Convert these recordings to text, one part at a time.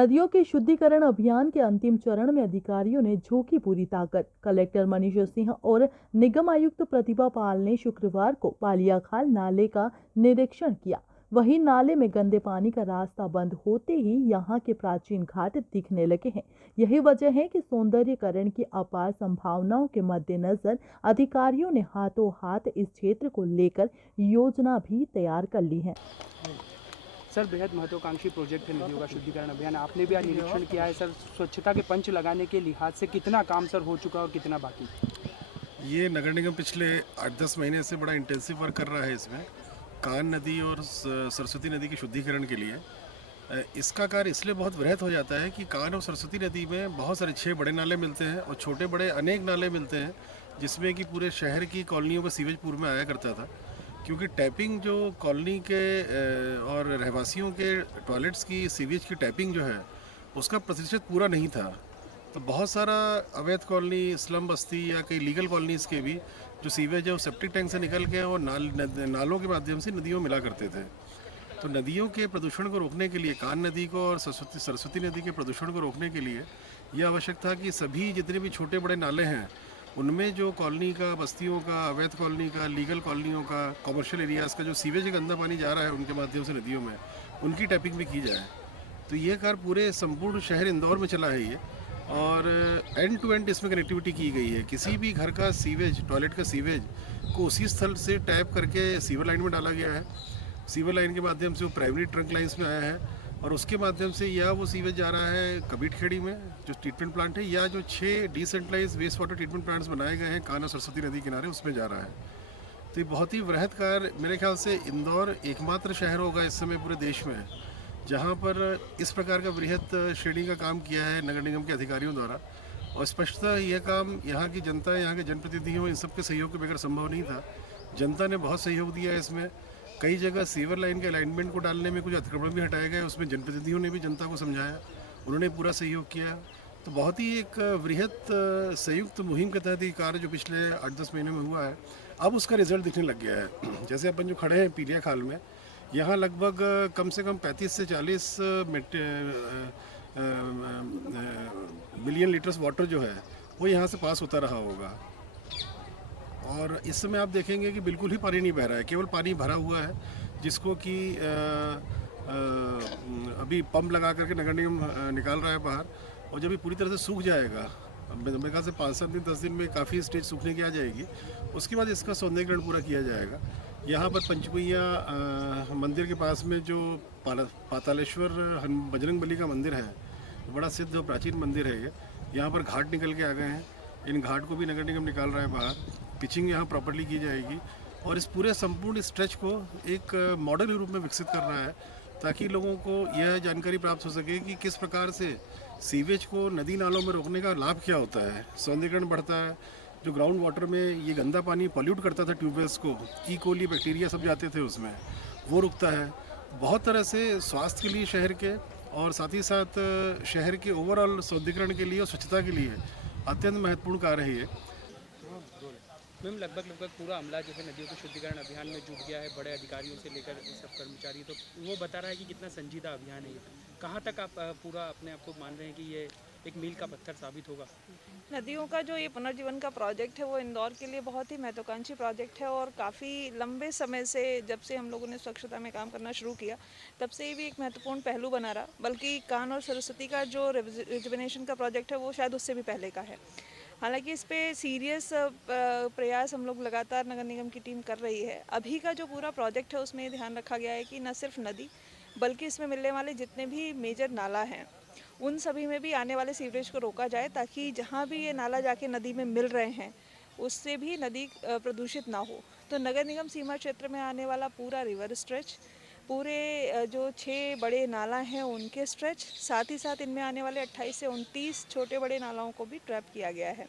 नदियों के शुद्धिकरण अभियान के अंतिम चरण में अधिकारियों ने झोंकी पूरी ताकत। कलेक्टर मनीष सिंह और निगम आयुक्त प्रतिभा पाल ने शुक्रवार को पालियाखाल नाले का निरीक्षण किया। वहीं नाले में गंदे पानी का रास्ता बंद होते ही यहां के प्राचीन घाट दिखने लगे हैं। यही वजह है कि सौंदर्यीकरण की अपार संभावनाओं के मद्देनजर अधिकारियों ने हाथों हाथ इस क्षेत्र को लेकर योजना भी तैयार कर ली है। सर, बेहद महत्वाकांक्षी प्रोजेक्ट है नदियों का शुद्धिकरण अभियान। आपने भी आज निरीक्षण किया है सर। स्वच्छता के पंच लगाने के लिहाज से कितना काम सर हो चुका और कितना बाकी? ये नगर निगम पिछले 8-10 महीने से बड़ा इंटेंसिव वर्क कर रहा है इसमें, कान नदी और सरस्वती नदी के शुद्धिकरण के लिए। इसका कार्य इसलिए बहुत वृहत हो जाता है कि कान और सरस्वती नदी में बहुत सारे 6 बड़े नाले मिलते हैं और छोटे बड़े अनेक नाले मिलते हैं, जिसमें कि पूरे शहर की कॉलोनियों में सीवेज पूर्व में आया करता था। क्योंकि टैपिंग जो कॉलोनी के और रहवासियों के टॉयलेट्स की सीवेज की टैपिंग जो है उसका प्रतिशत पूरा नहीं था, तो बहुत सारा अवैध कॉलोनी, स्लम बस्ती या कई लीगल कॉलोनीज़ के भी जो सीवेज है वो सेप्टिक टैंक से निकल के और नालों के माध्यम से नदियों में मिला करते थे। तो नदियों के प्रदूषण को रोकने के लिए, कान नदी को और सरस्वती नदी के प्रदूषण को रोकने के लिए यह आवश्यक था कि सभी जितने भी छोटे बड़े नाले हैं उनमें जो कॉलोनी का, बस्तियों का, अवैध कॉलोनी का, लीगल कॉलोनियों का, कमर्शियल एरियाज़ का जो सीवेज गंदा पानी जा रहा है उनके माध्यम से नदियों में, उनकी टैपिंग भी की जाए। तो ये कार्य पूरे संपूर्ण शहर इंदौर में चला है ये, और एंड टू एंड इसमें कनेक्टिविटी की गई है। किसी भी घर का सीवेज, टॉयलेट का सीवेज को उसी स्थल से टैप करके सीवर लाइन में डाला गया है। सीवर लाइन के माध्यम से वो प्राइमरी ट्रंक लाइन्स में आया है और उसके माध्यम से या वो सीवेज जा रहा है कबीर खेड़ी में जो ट्रीटमेंट प्लांट है, या जो 6 decentralise waste water treatment plants बनाए गए हैं कान्हा सरस्वती नदी किनारे, उसमें जा रहा है। तो ये बहुत ही वृहद कार्य, मेरे ख्याल से इंदौर एकमात्र शहर होगा इस समय पूरे देश में जहाँ पर इस प्रकार का वृहद श्रेणी का काम किया है नगर निगम के अधिकारियों द्वारा। और स्पष्टतः यह काम यहाँ की जनता, यहाँ के जनप्रतिनिधियों, इन सब के सहयोग के बगैर संभव नहीं था। जनता ने बहुत सहयोग दिया है इसमें। कई जगह सीवर लाइन के अलाइनमेंट को डालने में कुछ अतिक्रमण भी हटाए गए, उसमें जनप्रतिनिधियों ने भी जनता को समझाया, उन्होंने पूरा सहयोग किया। तो बहुत ही एक वृहद संयुक्त मुहिम के तहत ये कार्य जो पिछले 8-10 महीने में हुआ है, अब उसका रिजल्ट दिखने लग गया है। जैसे अपन जो खड़े हैं पीलिया खाल में, यहाँ लगभग कम से कम 35 से 40 मिलियन लीटर्स वाटर जो है वो यहाँ से पास होता रहा होगा। और इस समय आप देखेंगे कि बिल्कुल ही पानी नहीं बह रहा है, केवल पानी भरा हुआ है, जिसको कि अभी पंप लगा करके नगर निगम निकाल रहा है बाहर। और जब ये पूरी तरह से सूख जाएगा, मेरे ख्याल से 5-7 दिन 10 दिन में काफ़ी स्टेज सूखने की आ जाएगी, उसके बाद इसका सौंदर्यीकरण पूरा किया जाएगा। यहाँ पर पंचकुइया मंदिर के पास में जो पातालेश्वर बजरंग बली का मंदिर है, बड़ा सिद्ध और प्राचीन मंदिर है ये, यहाँ पर घाट निकल के आ गए हैं। इन घाट को भी नगर निगम निकाल रहा है बाहर, पिचिंग यहाँ प्रॉपर्ली की जाएगी और इस पूरे संपूर्ण स्ट्रेच को एक मॉडल के रूप में विकसित कर रहा है, ताकि लोगों को यह जानकारी प्राप्त हो सके कि किस प्रकार से सीवेज को नदी नालों में रोकने का लाभ क्या होता है। सौंदर्यीकरण बढ़ता है, जो ग्राउंड वाटर में ये गंदा पानी पॉल्यूट करता था ट्यूबवेल्स को, ई कोली बैक्टीरिया सब जाते थे उसमें, वो रुकता है। बहुत तरह से स्वास्थ्य के लिए शहर के, और साथ ही साथ शहर के ओवरऑल सौंदर्यीकरण के लिए और स्वच्छता के लिए अत्यंत महत्वपूर्ण कार्य है ये। मैम, लगभग पूरा अमला जो है नदियों के शुद्धिकरण अभियान में जुट गया है, बड़े अधिकारियों से लेकर सब कर्मचारी, तो वो बता रहा है कि कितना संजीदा अभियान है ये। कहाँ तक आप पूरा अपने आप को मान रहे हैं कि ये एक मील का पत्थर साबित होगा? नदियों का जो ये पुनर्जीवन का प्रोजेक्ट है वो इंदौर के लिए बहुत ही महत्वाकांक्षी प्रोजेक्ट है और काफ़ी लंबे समय से, जब से हम लोगों ने स्वच्छता में काम करना शुरू किया, तब से ये भी एक महत्वपूर्ण पहलू बना रहा। बल्कि कान और सरस्वती का जो रिजुविनेशन का प्रोजेक्ट है वो शायद उससे भी पहले का है। हालांकि इस पे सीरियस प्रयास हम लोग लगातार नगर निगम की टीम कर रही है। अभी का जो पूरा प्रोजेक्ट है उसमें ध्यान रखा गया है कि न सिर्फ नदी, बल्कि इसमें मिलने वाले जितने भी मेजर नाला हैं उन सभी में भी आने वाले सीवरेज को रोका जाए, ताकि जहाँ भी ये नाला जाके नदी में मिल रहे हैं उससे भी नदी प्रदूषित ना हो। तो नगर निगम सीमा क्षेत्र में आने वाला पूरा रिवर स्ट्रेच, पूरे जो 6 बड़े नाला हैं उनके स्ट्रेच, साथ ही साथ इनमें आने वाले 28 से 29 छोटे बड़े नालाओं को भी ट्रैप किया गया है।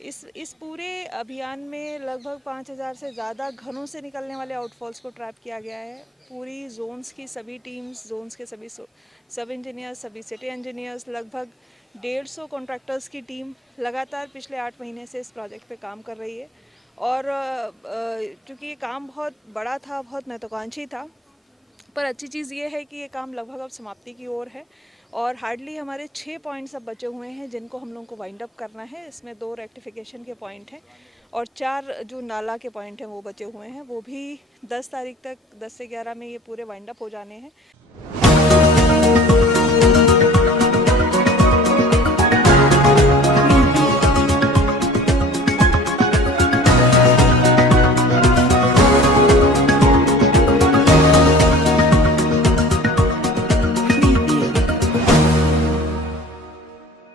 इस पूरे अभियान में लगभग 5000 से ज़्यादा घरों से निकलने वाले आउटफॉल्स को ट्रैप किया गया है। पूरी जोन्स की सभी टीम्स, जोन्स के सभी सब इंजीनियर्स, सभी सिटी इंजीनियर्स, लगभग 150 कॉन्ट्रैक्टर्स की टीम लगातार पिछले 8 महीने से इस प्रोजेक्ट पे काम कर रही है। और क्योंकि ये काम बहुत बड़ा था, बहुत महत्वाकांक्षी था, पर अच्छी चीज़ ये है कि ये काम लगभग अब समाप्ति की ओर है और हार्डली हमारे 6 पॉइंट्स अब बचे हुए हैं जिनको हम लोगों को वाइंड अप करना है। इसमें 2 रेक्टिफिकेशन के पॉइंट हैं और 4 जो नाला के पॉइंट हैं वो बचे हुए हैं, वो भी 10 तारीख तक 10 से 11 में ये पूरे वाइंड अप हो जाने हैं।